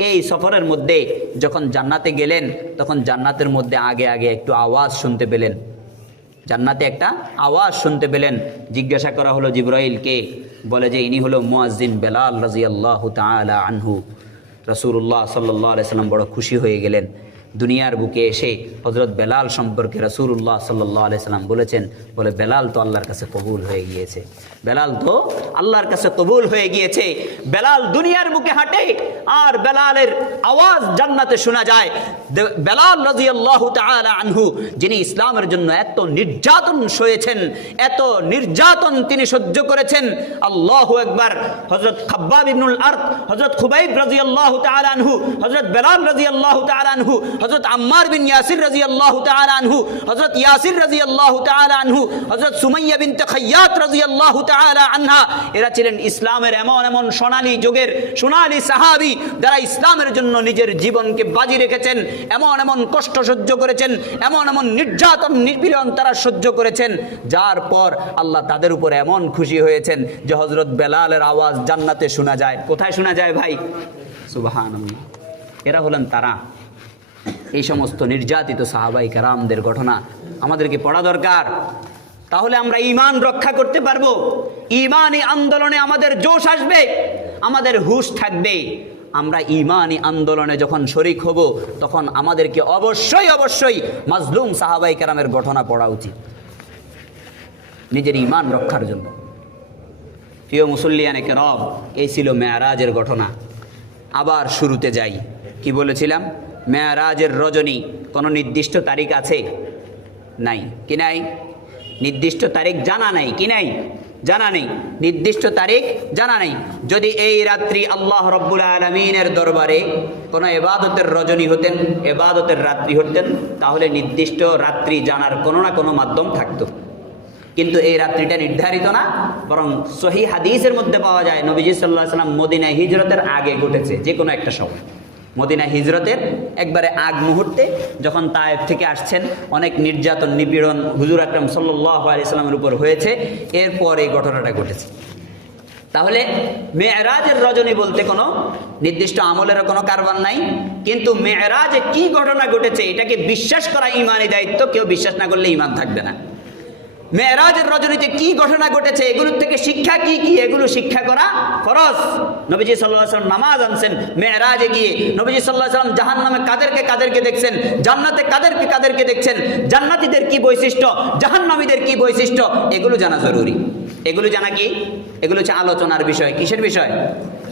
এই সফরের মধ্যে যখন জান্নাতে গেলেন, তখন জান্নাতের মধ্যে আগে আগে একটু আওয়াজ শুনতে পেলেন। জান্নাতে একটা আওয়াজ শুনতে পেলেন। জিজ্ঞাসা করা হলো জিবরাইলকে, বলে যে ইনি হলো মুয়াজ্জিন বেলাল রাদিয়াল্লাহু তাআলা আনহু। রাসূলুল্লাহ সাল্লাল্লাহু আলাইহি সাল্লাম বড় খুশি হয়ে গেলেন। দুনিয়ার বুকে এসে হযরত বেলাল সম্পর্কে রাসূলুল্লাহ সাল্লাল্লাহু আলাইহি সাল্লাম বলেছেন, বলে বেলাল তো আল্লাহর কাছে কবুল হয়ে গিয়েছে, বেলাল তো আল্লাহর কাছে কবুল হয়ে গিয়েছে। বেলাল দুনিয়ার বুকে হাঁটে আর বেলালের আওয়াজ জান্নাতে শোনা যায়। বেলাল রাদিয়াল্লাহু তাআলা আনহু, যিনি ইসলামের জন্য এত নির্যাতন সয়েছেন, এত নির্যাতন তিনি সহ্য করেছেন। আল্লাহু আকবার। হযরত খাব্বাব ইবনুল আরত, হযরত খুবাইব রাদিয়াল্লাহু তাআলা আনহু, হযরত বেলাল রাদিয়াল্লাহু তাআলা আনহু, হযরত আম্মার বিন ইয়াসির রাদিয়াল্লাহু তাআলা আনহু, হযরত ইয়াসির রাদিয়াল্লাহু তাআলা আনহু, হযরত সুমাইয়া বিনতে খায়্যাত রাদিয়াল্লাহু তাআলা আনহা, এরা ছিলেন ইসলামের এমন এমন সোনালী যুগের সোনালী সাহাবী, যারা ইসলামের জন্য নিজের জীবনকে বাজি রেখেছেন, এমন এমন কষ্ট সহ্য করেছেন, এমন এমন নির্যাতন নিপীড়ন তারা সহ্য করেছেন, যার পর আল্লাহ তাদের উপর এমন খুশি হয়েছেন যে হযরত বেলালের আওয়াজ জান্নাতে শোনা যায়। কোথায় শোনা যায় ভাই? সুবহানাল্লাহ। এরা হলেন তারা। এই সমস্ত নির্যাতিত সাহাবাই কেরামদের ঘটনা আমাদেরকে পড়া দরকার। তাহলে আমরা ঈমান রক্ষা করতে পারবো। ঈমানি আন্দোলনে আমাদের জোশ আসবে, আমাদের হুঁশ থাকবে। আমরা ঈমানি আন্দোলনে যখন শরীক হব, তখন আমাদেরকে অবশ্যই অবশ্যই মাজলুম সাহাবাই কেরামের ঘটনা পড়া উচিত, নিজের ঈমান রক্ষার জন্য। প্রিয় মুসল্লিয়ানে কেরাম, এই ছিল মেরাজের ঘটনা। আবার শুরুতে যাই, কি বলেছিলাম? মেরাজের রজনী কোনো নির্দিষ্ট তারিখ আছে? নাই। কি নাই? নির্দিষ্ট তারিখ জানা নাই। কি নাই? জানা নেই। নির্দিষ্ট তারিখ জানা নেই। যদি এই রাত্রি আল্লাহ রব্বুল আলামিনের দরবারে কোনো ইবাদতের রজনী হতেন, ইবাদতের রাত্রি হতেন, তাহলে নির্দিষ্ট রাত্রি জানার কোনো না কোনো মাধ্যম থাকতো। কিন্তু এই রাত্রিটা নির্ধারিত না, বরং সহিহ হাদিসের মধ্যে পাওয়া যায় নবীজি সাল্লাল্লাহু আলাইহি ওয়াসাল্লাম মদিনায় হিজরতের আগে ঘটেছে, যে কোনো একটা সময়। মদিনা হিজরতের একবারে আগ মুহূর্তে যখন তায়েফ থেকে আসছেন, অনেক নির্যাতন নিপীড়ন হুজুর আকরাম সাল্লাল্লাহু আলাইহি সাল্লামের উপর হয়েছে, এরপর এই ঘটনাটা ঘটেছে। তাহলে মেরাজের রজনী বলতে কোনো নির্দিষ্ট আমলের কোনো কারবার নাই, কিন্তু মেরাজে কি ঘটনা ঘটেছে এটাকে বিশ্বাস করা ঈমানি দায়িত্ব। কেউ বিশ্বাস না করলে ঈমান থাকবে না। মেরাজের রজনীতে কি ঘটনা ঘটেছে, এগুলোর থেকে শিক্ষা কি কি, এগুলো শিক্ষা করা ফরজ। নবীজি সাল্লাল্লাহু আলাইহি ওয়াসাল্লাম নামাজ আনছেন মেরাজে গিয়ে। নবীজি সাল্লাল্লাহু আলাইহি ওয়াসাল্লাম জাহান্নামে কাদেরকে দেখছেন, জান্নাতে কাদেরকে দেখছেন, জান্নাতীদের কি বৈশিষ্ট্য, জাহান্নামীদের কি বৈশিষ্ট্য, এগুলো জানা জরুরি। এগুলো জানা কি? এগুলো হচ্ছে আলোচনার বিষয়। কিসের বিষয়?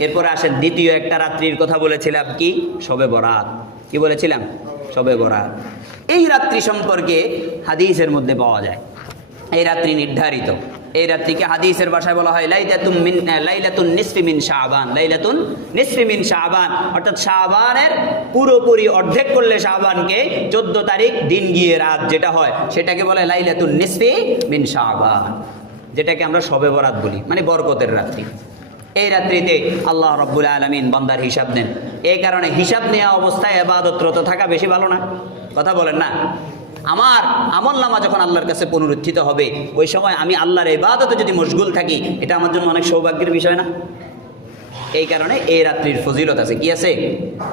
এরপরে আসেন দ্বিতীয় একটা রাত্রির কথা বলেছিলাম, কি? শবে বরাত। কি বলেছিলাম? শবে বরাত। এই রাত্রি সম্পর্কে হাদিসের মধ্যে পাওয়া যায়। এই রাত্রি নির্ধারিত। এই রাত্রিকে হাদিসের ভাষায় বলা হয় লাইলাতুন নিসফি মিন শাবান। লাইলাতুন নিসফি মিন শাবান, অর্থাৎ শাবানের পুরোপুরি অর্ধেক করলে শাবানকে 14 তারিখ দিন গিয়ে রাত যেটা হয় সেটাকে বলে লাইলাতুন নিসফি মিন শাবান, যেটাকে আমরা শবে বরাত বলি, মানে বরকতের রাত্রি। এই রাত্রিতে আল্লাহ রাব্বুল আলামিন বান্দার হিসাব নেন। এই কারণে হিসাব নেওয়া অবস্থায় ইবাদতরত থাকা বেশি ভালো না? কথা বলেন না? আমার আমলনামা যখন আল্লাহর কাছে পুনরুত্থিত হবে, ওই সময় আমি আল্লাহর ইবাদতে যদি মশগুল থাকি, এটা আমার জন্য অনেক সৌভাগ্যের বিষয় না? এই কারণে এই রাত্রির ফজিলত আছে। কি আছে?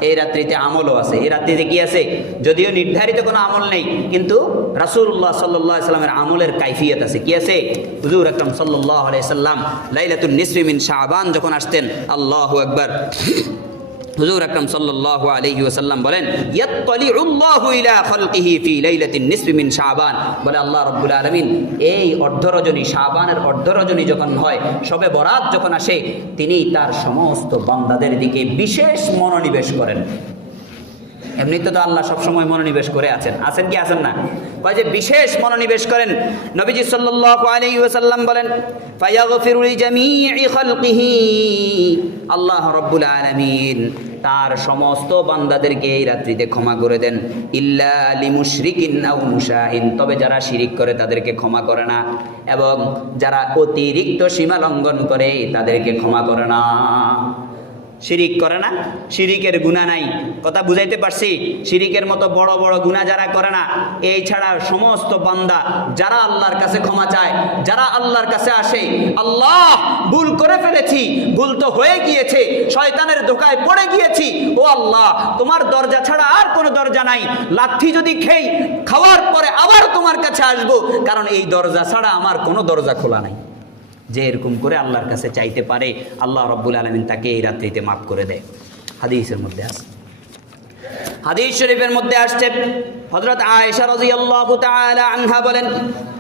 এই রাত্রিতে আমলও আছে। এই রাত্রিতে কি আছে? যদিও নির্ধারিত কোনো আমল নেই, কিন্তু রাসূলুল্লাহ সাল্লাল্লাহু আলাইহি সাল্লামের আমলের কাইফিয়ত আছে। কি আছে? হুজুর আকরাম সাল্লাল্লাহু আলাইহি সাল্লাম লাইলাতুন নিসফি মিন শাবান যখন আসতেন, আল্লাহু আকবার, হুজুর আকরাম সাল্লাল্লাহু আলাইহি ওয়াসাল্লাম বলেন ইয়াত্তালিউল্লাহু ইলা খালকিহি ফি লাইলাতিন নিসফি মিন শাবান, বলে আল্লাহ রাব্বুল আলামিন এই অর্ধরজনী, শাবানের অর্ধরজনী যখন হয়, শবে বরাত যখন আসে, তিনি তার সমস্ত বান্দাদের দিকে বিশেষ মনোনিবেশ করেন। এমনিতে তো আল্লাহ সবসময় মনোনিবেশ করে আছেন কি আছেন না? কয় যে বিশেষ মনোনিবেশ করেন। নবীজি সাল্লাল্লাহু আলাইহি ওয়াসাল্লাম বলেন ফায়াগফিরু লিজামিই খালকিহি, আল্লাহ রাব্বুল আলামিন তার সমস্ত বান্দাদেরকে এই রাত্রিতে ক্ষমা করে দেন। ইল্লা লিমুশরিকিন আও মুশাহিন, তবে যারা শিরিক করে তাদেরকে ক্ষমা করে না, এবং যারা অতিরিক্ত সীমা লঙ্ঘন করে তাদেরকে ক্ষমা করে না। শিরিক করে না, শিরিকের গুনাহ নাই। কথা বুঝাইতে পারছি? শিরিকের মতো বড় বড় গুনাহ যারা করে না, এই ছাড়া সমস্ত বান্দা যারা আল্লাহর কাছে ক্ষমা চায়, যারা আল্লাহর কাছে আসে, আল্লাহ ভুল করে ফেলেছি, ভুল তো হয়ে গিয়েছে, শয়তানের ধোকায় পড়ে গিয়েছি, ও আল্লাহ তোমার দরজা ছাড়া আর কোনো দরজা নাই, লাথি যদি খেই খাওয়ার পরে আবার তোমার কাছে আসবো, কারণ এই দরজা ছাড়া আমার কোনো দরজা খোলা নাই। যে এরকম করে আল্লাহর কাছে চাইতে পারে, আল্লাহ রাব্বুল আলামিন তাকে এই রাত্রিতে মাফ করে দেয়। হাদিসের মধ্যে আছে, হাদিস শরীফের মধ্যে আসছে, হযরত আয়েশা রাদিয়াল্লাহু তাআলা আনহা বলেন,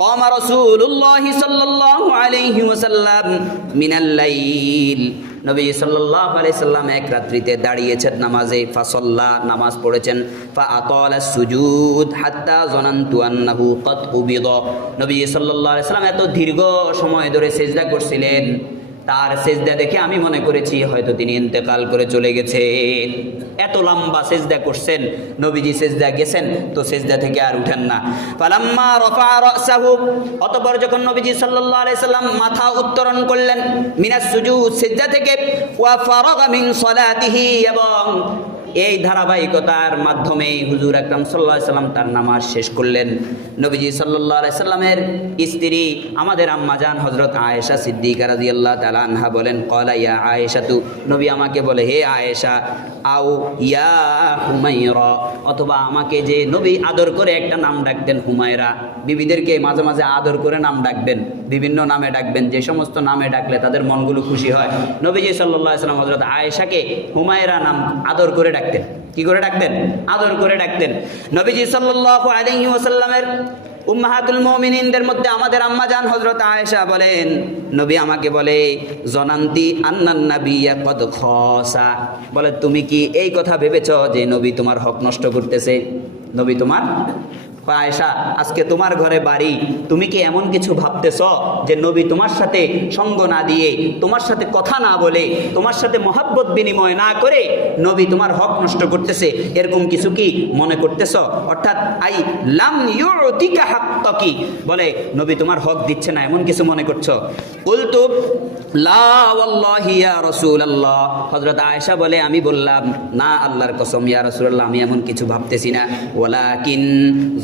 ক্বামা রাসূলুল্লাহি সাল্লাল্লাহু আলাইহি ওয়াসাল্লাম মিনাল লাইল, নবী সাল্লাল্লাহু আলাইহি সাল্লাম এক রাত্রিতে দাঁড়িয়েছেন নামাজে, ফাসাল্লা, নামাজ পড়েছেন, ফাআতালা সুজুদ হাত্তা যানানতু আন্নাহু ক্বাদ কুবিদা, নবী সাল্লাল্লাহু আলাইহি সাল্লাম এত দীর্ঘ সময় ধরে সিজদা করছিলেন, তার সিজদা দেখে আমি মনে করেছি হয়তো তিনি ইন্তেকাল করে চলে গেছেন। এত লম্বা সিজদা করছেন নবীজি, সিজদা গেছেন তো সিজদা থেকে আর উঠেন না। ফালাম্মা রাফা রাসাহু, অতঃপর যখন নবীজি সাল্লাল্লাহু আলাইহি সাল্লাম মাথা উত্তোলন করলেন মিনাস সুজুদ, সিজদা থেকে, ওয়া ফারাগা মিন সালাতিহি, এবং এই ধারাবাহিকতার মাধ্যমে হুজুর আকরাম সাল্লাল্লাহু আলাইহি সাল্লাম তার নামাজ শেষ করলেন। নবীজি সাল্লাল্লাহু আলাইহি সাল্লামের স্ত্রী আমাদের আম্মাজান হযরত আয়েশা সিদ্দিকা রাদিয়াল্লাহু তাআলা আনহা বলেন, ক্বালা ইয়া আয়েশাতু, নবী আমাকে বলে হে আয়েশা, আও ইয়া হুমায়রা, অথবা আমাকে যে নবী আদর করে একটা নাম ডাকতেন হুমায়রা, বিবিদেরকে মাঝে মাঝে আদর করে নাম ডাকবেন, বিভিন্ন নামে ডাকবেন, যে সমস্ত নামে ডাকলে তাদের মনগুলো খুশি হয়। নবীজি সাল্লাল্লাহু আলাইহি সাল্লাম হযরত আয়েশাকে হুমায়রা নাম আদর করে ডাকতেন। কি করে ডাকতেন? আদর করে ডাকতেন। নবীজি সাল্লাল্লাহু আলাইহি ওয়াসাল্লামের উম্মাহাতুল মুমিনিনদের মধ্যে আমাদের আম্মাজান হযরত আয়েশা বলেন, নবী আমাকে বলে, জনান্তি আন্নান নাবিয়্যা কদ খাসা, বলে তুমি কি এই কথা ভেবেছো যে নবী তোমার হক নষ্ট করতেছে? নবী তোমার, আয়েশা আজকে তোমার ঘরে বাড়ি, তুমি কি এমন কিছু ভাবতেছ যে নবী তোমার সাথে সঙ্গ না দিয়ে, তোমার সাথে কথা না বলে, তোমার সাথে মহব্বত বিনিময় না করে নবী তোমার হক নষ্ট করতেছে, এরকম কিছু কি মনে করতেছ? অর্থাৎ আই লাম ইউতিকা হাক্কাকি, বলে নবী তোমার হক দিচ্ছে না, এমন কিছু মনে করছো? কুলতু লা ওয়াল্লাহি ইয়া রাসূলুল্লাহ, হযরত আয়েশা বলে আমি বললাম, না আল্লাহর কসম ইয়া রাসূলুল্লাহ, আমি এমন কিছু ভাবতেছি না, ওয়ালাকিন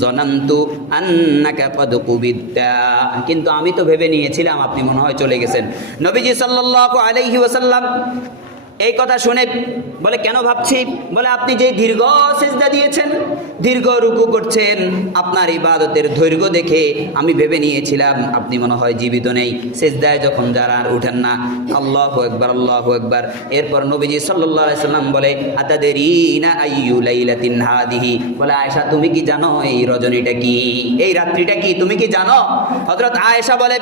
জনান্তু আন্নাকা কদ কুবিদতা, কিন্তু আমি তো ভেবে নিয়েছিলাম আপনি মনে হয় চলে গেছেন। নবীজি সাল্লাল্লাহু আলাইহি ওয়াসাল্লাম এই কথা শুনে বলে, কেন ভাবছি? বলে আপনি যে দীর্ঘ সিজদা দিয়েছেন, দীর্ঘ রুকু করছেন, আপনার ইবাদতের দৈর্ঘ্য দেখে আমি ভেবে নিয়েছিলাম আপনি মনে হয় জীবিত নেই, সিজদায় যখন যারা আর উঠেন না। আল্লাহু আকবার, আল্লাহু আকবার। এরপর নবীজি সাল্লাল্লাহু আলাইহি সাল্লাম বলে, আতাদরিনা আইয়ু লাইলাতিন হাদিহি, বলে আয়েশা তুমি কি জানো এই রজনীটা কি, এই রাত্রিটা কি, তুমি কি জানো? হযরত আয়েশা বলে,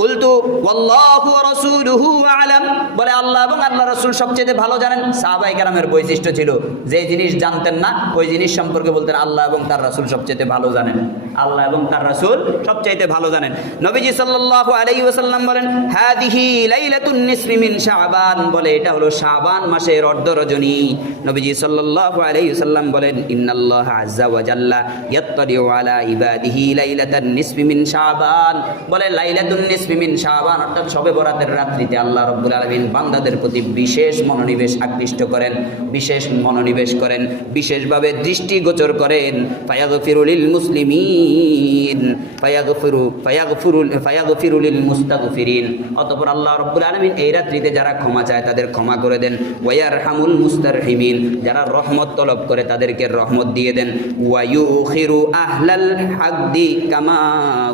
কুলতু ওয়াল্লাহু ওয়া রাসূলুহু আ'লাম, বলে আল্লাহ এবং আল্লাহর রাসূল সবচেয়ে ভালো জানেন। সাহাবায়ে কেরামের বৈশিষ্ট্য ছিল যে জিনিস জানতেন না ওই জিনিস সম্পর্কে বলতেন আল্লাহ এবং তার রাসূল সবচেয়ে ভালো জানেন, আল্লাহ এবং তার রাসূল সবচেয়ে ভালো জানেন। নবীজি সাল্লাল্লাহু আলাইহি ওয়াসাল্লাম বলেন, হাদিহি লাইলাতুন নিসফি মিন শাবান, বলে এটা হলো শাবান মাসের অর্ধ রজনী। নবীজি সাল্লাল্লাহু আলাইহি ওয়াসাল্লাম বলেন, ইন্নাল্লাহা আযজা ওয়া জাল্লা ইয়াত্তালিউ আলা ইবাদিহি লাইলাতান নিসফি মিন শাবান, বলে লাইলাতুন নিসফি মিন শাবান অর্থাৎ শবে বরাতের রাত্রিতে আল্লাহ রাব্বুল আলামিন বান্দাদের প্রতি বিশেষ মনোনিবেশ আকৃষ্ট করেন, বিশেষ মনোনিবেশ করেন, বিশেষভাবে দৃষ্টিগোচর করেন। ফায়াগফিরু লিল মুসলিমিন ফায়াগফিরু লিল মুস্তাগফিরিন, অতঃপর আল্লাহ রাব্বুল আলামিন এই রাত্রিতে যারা ক্ষমা চায় তাদের ক্ষমা করে দেন। ওয়ায়ারহামুল মুস্তারহিমিন, যারা রহমত তলব করে তাদেরকে রহমত দিয়ে দেন। ওয়ায়ুখিরু আহলাল হাকদি কামা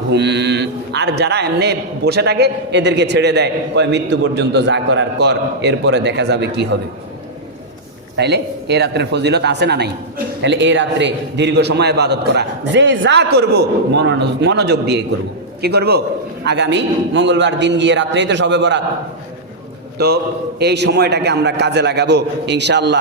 হুম, আর যারা এমনি বসে থাকে এদেরকে ছেড়ে দেয়, কয় মৃত্যু পর্যন্ত যা করার কর, এরপরে দেখা যাবে কি হবে। তাইলে এই রাত্রের ফজিলত আছে না নাই? তাহলে এই রাত্রে দীর্ঘ সময় ইবাদত করা, যে যা করব মনোযোগ দিয়ে করব। কি করব? আগামী মঙ্গলবার দিন গিয়ে রাত্রেই তো শবে বরাত, তো এই সময়টাকে আমরা কাজে লাগাবো ইনশাআল্লাহ।